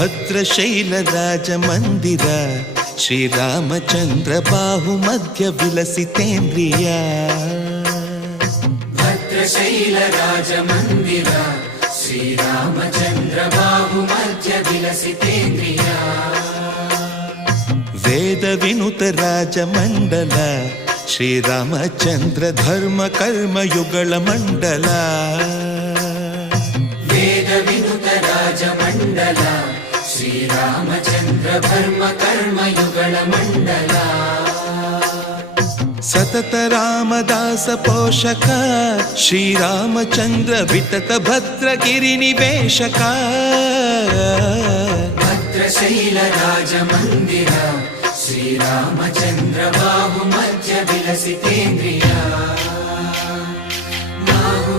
ಭದ್ರಶೈಲ ರಾಜ ಮಂದಿರ ಶ್ರೀರಾಮಚಂದ್ರ ಬಾಹು ಮಧ್ಯ ವಿಲಸಿತೇಂದ್ರಿಯ ಭದ್ರಶೈಲ ರಾಜ ಮಂದಿರ ಶ್ರೀರಾಮಚಂದ್ರ ಬಾಹು ಮಧ್ಯ ವಿಲಸಿತೇಂದ್ರಿಯ ವೇದ ವಿನುತ ರಾಜ ಮಂಡಲ ಶ್ರೀರಾಮಚಂದ್ರ ಧರ್ಮ ಕರ್ಮ ಯುಗಳ ಮಂಡಲ ವೇದ ವಿನುತ ರಾಜ ಮಂಡಲ ಶ್ರೀರಾಮಚಂದ್ರ ಧರ್ಮ ಕರ್ಮ ಯುಗಳ ಮಂಡಲ ಸತತ ರಾಮದಾಸ ಪೋಷಕ ಶ್ರೀರಾಮಚಂದ್ರ ವಿತತ ಭದ್ರಗಿರಿ ನಿವೇಶಕ ಭದ್ರಶೈಲ ರಾಜ ಮಂದಿರ ಶ್ರೀರಾಮಚಂದ್ರ ಬಾಹು ಮಧ್ಯ ವಿಲಸಿತೇಂದ್ರಿಯ ಬಾಹು